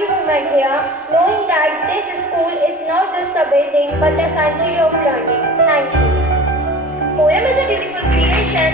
every woman here, knowing that this school is not just a building but a sanctuary of learning. Thank you. Poem is a beautiful creation.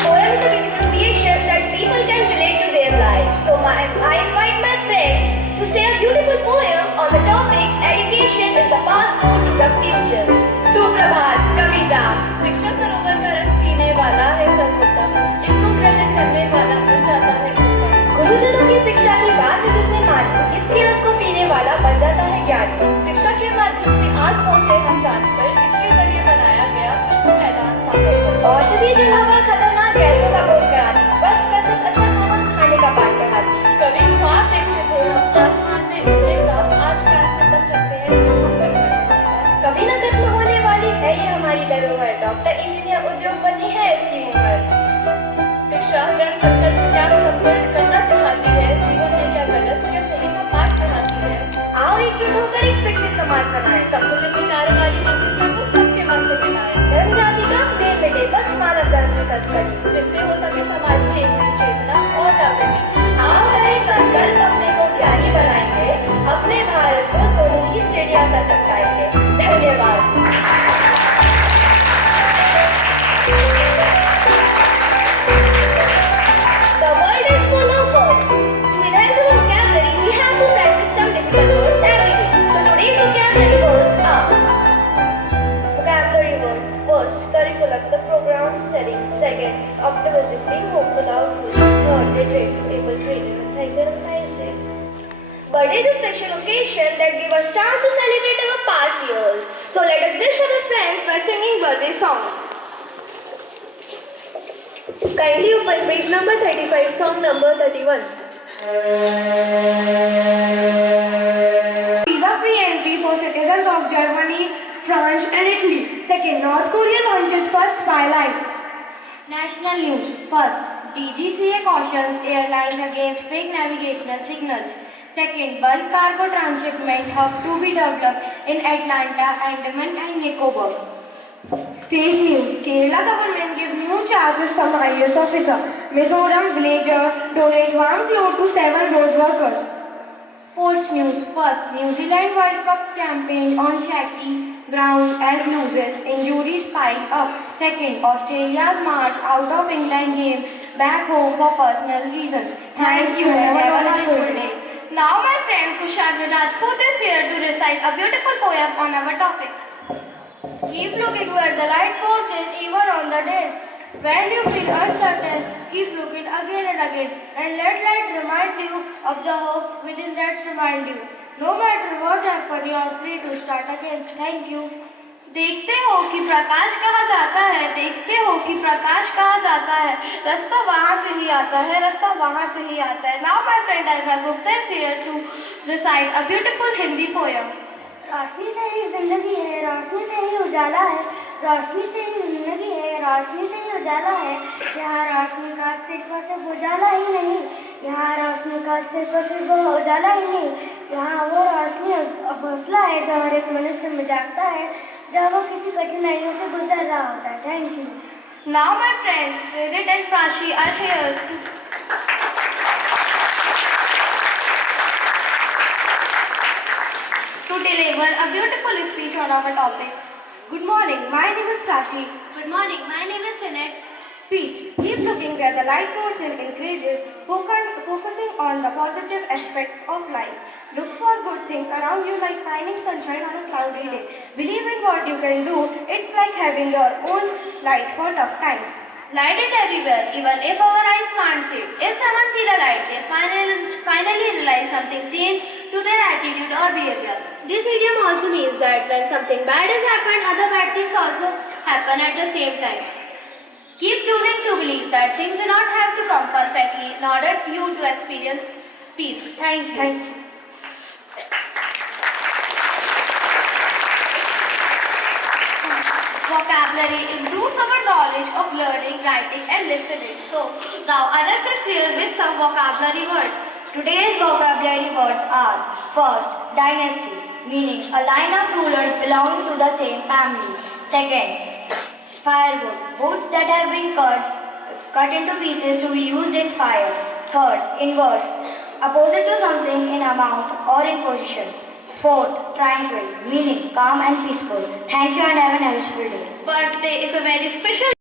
Poem is a beautiful creation that people can relate to their lives. So I invite my friends to say a beautiful poem on the topic education is the passport to the future. सुप्रभात कविता। शिक्षा सरोवर का रस पीने वाला है सर्वोत्तम, इसको ग्रहण करने वाला बन जाता है उत्तम। गुरुजनों की शिक्षा की बात है जिसने मानी, इसके रस को पीने वाला बन जाता है ज्ञानी। शिक्षा के माध्यम से आज पहुंचे हम चांद पर, इसके जरिए बनाया गया विश्व मैदान सागर पर। औषधि दिनों का खतरनाक गैसों का बोध कराती, बस कसरत अच्छा खाना खाने का पाठ पढ़ाती। कभी ख्वाब देखते थे हम आसमान में उड़ने का, आज प्यार से दम सकते हैं हम पर कभी न खत्म होने वाली है ये हमारी धरोहर। डॉक्टर इंजीनियर उद्योग बनी है इसकी उम्र। शिक्षा ऋण संकल्प त्याग संघर्ष करना सिखाती है, जीवन में क्या गलत क्या सही का पाठ पढ़ाती है। आओ एकजुट होकर एक शिक्षित समाज बनाए, संकुचित विचारों वाली मानसिकता को सबके मन से मिलाए। धर्म जाति का भेद मिटे, बस मानव धर्म की सत्करी, जिससे हो सके समाज में एक नई चेतना और जागृति। आओ है संकल्प अपने को ज्ञानी बनाएंगे, अपने भारत को सोनू की चिड़िया सा चमकाएंगे। धन्यवाद। The world is full of words. To enhance our vocabulary, we have to practice some difficult words every day. So today's vocabulary words are Vocabulary words. First, curriculum, the program setting. Second, optimism, being hopeful, outgoing. Third, literate, able, trained. Thank you. Have a nice day. birthday is a special occasion that gives us chance to celebrate our past years. So let us wish our friends by singing birthday songs. Kindly open page number 35, song number 31. Visa-free entry for citizens of Germany, France and Italy. Second, North Korea launches first spy line. National news. First, DGCA cautions airlines against fake navigational signals. Second, bulk cargo transshipment hub to be developed in Atlanta, Andaman and Nicobar. State news. Kerala government gives new charges some IAS officer. Mizoram villager donate 1 crore to 7 road workers. Sports news. First, New Zealand World Cup campaign on shaky ground as loses, injuries pile up. Second, Australia's march out of England game back home for personal reasons. Thank you and have a wonderful day. Now my friend Kushal Rajput is here to recite a beautiful poem on our topic. Keep looking where the light pours in even on the days when you feel uncertain. Keep looking again and again and let light remind you of the hope within that remind you. No matter what happens, you are free to start again. Thank you. देखते हो कि प्रकाश कहाँ जाता है, देखते हो कि प्रकाश कहाँ जाता है, रास्ता वहाँ से ही आता है, रास्ता वहाँ से ही आता है. Now my friend Aina Gupta is here to recite a beautiful Hindi poem. रोशनी से ही जिंदगी है, रोशनी से ही उजाला है, रोशनी से ही जिंदगी है, रोशनी से ही उजाला है. यहाँ रोशनी का सिर्फ और सिर्फ उजाला ही नहीं, यहाँ रोशनी का सिर्फ और सिर्फ उजाला ही नहीं, यहाँ वो रोशनी हौसला है जो हर एक मनुष्य में जागता है जब वो किसी कठिनाइयों से गुजर रहा होता है. Thank you. Now my friends Vidit and Prashi are here to deliver a beautiful speech on our topic. Good morning. My name is Prashi. Good morning. My name is Sinet. Speech. Keep looking where the light pours in encourages, focusing on the positive aspects of life. Look for good things around you like finding sunshine on a cloudy day. Believe in what you can do. It's like having your own light for tough time. Light is everywhere, even if our eyes can't see it. If someone sees the light, they finally realize something changed to their attitude or behavior. This idiom also means that when something bad has happened, other bad things also happen at the same time. Keep choosing to believe that things do not have to come perfectly in order for you to experience peace. Thank you. Thank you. Vocabulary improves our knowledge of learning, writing and listening. So now Anak is here with some vocabulary words. Today's vocabulary words are: first, dynasty, meaning a line of rulers belonging to the same family. Second, firewood, woods that have been cut into pieces to be used in fires. Third, inverse, opposite to something in amount or in position. Fourth, tranquil, meaning calm and peaceful. Thank you and have a nice day. Birthday is a very special